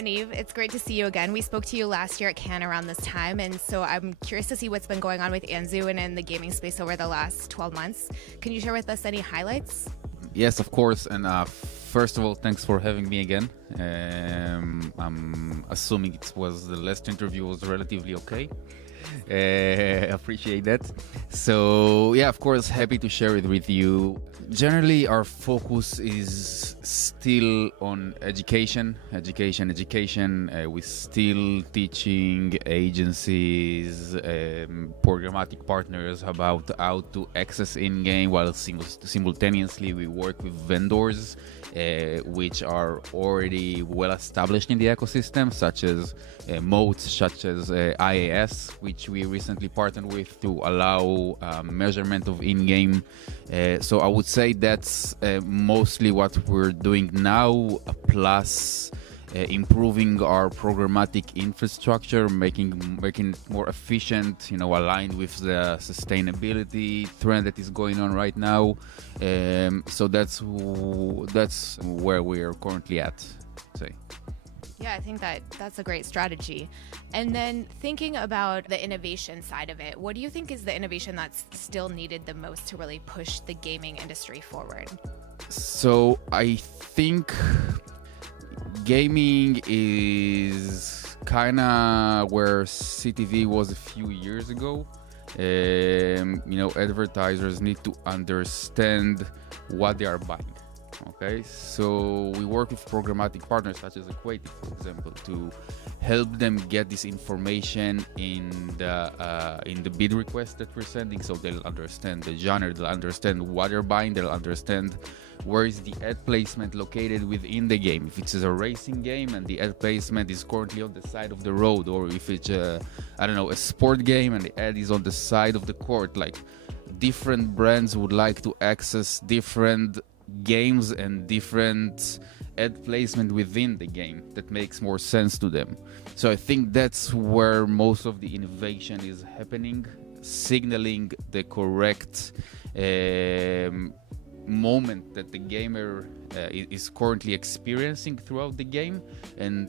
Yaniv. It's great to see you again. We spoke to you last year at Cannes around this time, and so I'm curious to see what's been going on with Anzu and in the gaming space over the last 12 months. Can you share with us any highlights? Yes, of course. And first of all, thanks for having me again. I'm assuming the last interview was relatively okay. Appreciate that. So yeah, of course, happy to share it with you. Generally, our focus is still on education. We're still teaching agencies, programmatic partners about how to access in-game, while simultaneously we work with vendors which are already well established in the ecosystem, such as modes, such as IAS, which we recently partnered with to allow measurement of in-game. So I would say that's mostly what we're doing now, plus improving our programmatic infrastructure, making it more efficient, aligned with the sustainability trend that is going on right now. So that's where we are currently at, say. Yeah, I think that's a great strategy. And then thinking about the innovation side of it, what do you think is the innovation that's still needed the most to really push the gaming industry forward? So I think gaming is kind of where CTV was a few years ago. Advertisers need to understand what they are buying. Okay, so we work with programmatic partners such as Equative, for example, to help them get this information in the bid request that we're sending, so they'll understand the genre, they'll understand what they're buying, they'll understand where is the ad placement located within the game. If it's a racing game and the ad placement is currently on the side of the road, or if it's a sport game and the ad is on the side of the court, like different brands would like to access different games and different ad placement within the game that makes more sense to them. So I think that's where most of the innovation is happening, signaling the correct moment that the gamer is currently experiencing throughout the game, and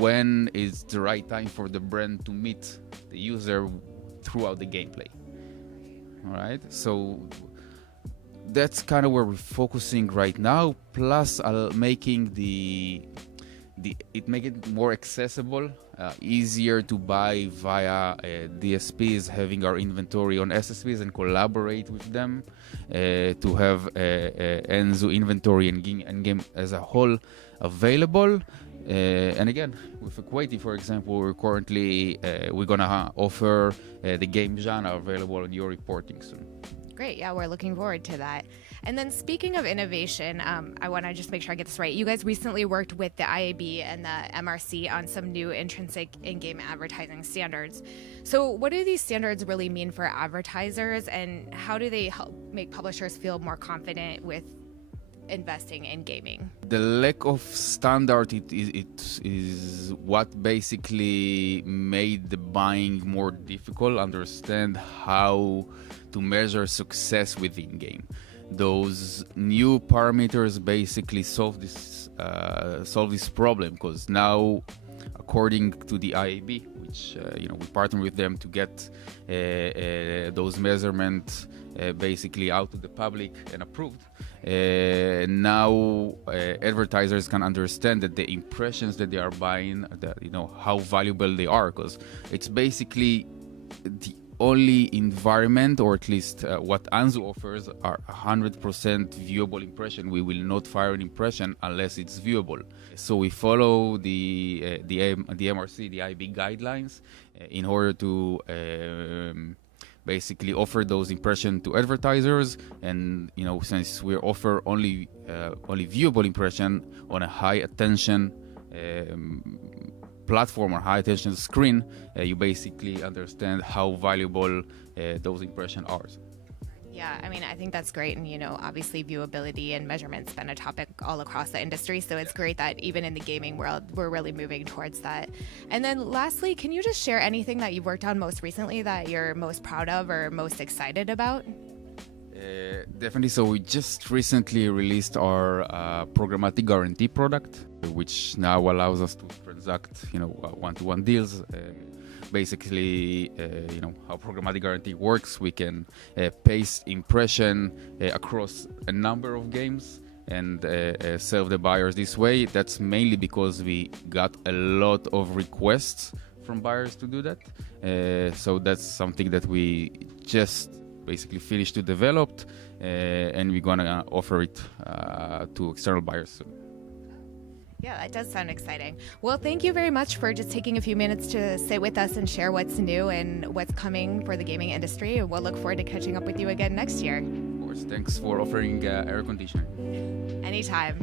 when is the right time for the brand to meet the user throughout the gameplay. All right, so that's kind of where we're focusing right now, plus making make it more accessible, easier to buy via DSPs, having our inventory on SSPs and collaborate with them to have Anzu inventory and game as a whole available. And again, with Equative, for example, we're gonna offer the game genre available on your reporting soon. Great. Yeah, we're looking forward to that. And then speaking of innovation, I want to just make sure I get this right. You guys recently worked with the IAB and the MRC on some new intrinsic in-game advertising standards. So what do these standards really mean for advertisers, and how do they help make publishers feel more confident with investing in gaming? The lack of standard it is what basically made the buying more difficult, understand how to measure success within game. Those new parameters basically solve this problem, because now, according to the IAB, which we partner with them to get those measurements basically out to the public and approved. Now advertisers can understand that the impressions that they are buying, how valuable they are, because it's basically the only environment, or at least what Anzu offers, are 100% viewable impression. We will not fire an impression unless it's viewable. So we follow the MRC, the IB guidelines, in order to basically offer those impressions to advertisers. And since we offer only viewable impression on a high attention platform or high attention screen, you basically understand how valuable those impressions are. Yeah, I think that's great. And, obviously viewability and measurement's been a topic all across the industry. So it's great that even in the gaming world, we're really moving towards that. And then lastly, can you just share anything that you've worked on most recently that you're most proud of or most excited about? Definitely. So we just recently released our programmatic guarantee product, which now allows us to transact, one-to-one deals. Basically, how programmatic guarantee works. We can paste impression across a number of games and serve the buyers this way. That's mainly because we got a lot of requests from buyers to do that. So that's something that we just basically finished to develop, and we're gonna offer it to external buyers soon. Yeah, that does sound exciting. Well, thank you very much for just taking a few minutes to sit with us and share what's new and what's coming for the gaming industry. And we'll look forward to catching up with you again next year. Of course, thanks for offering air conditioning. Anytime.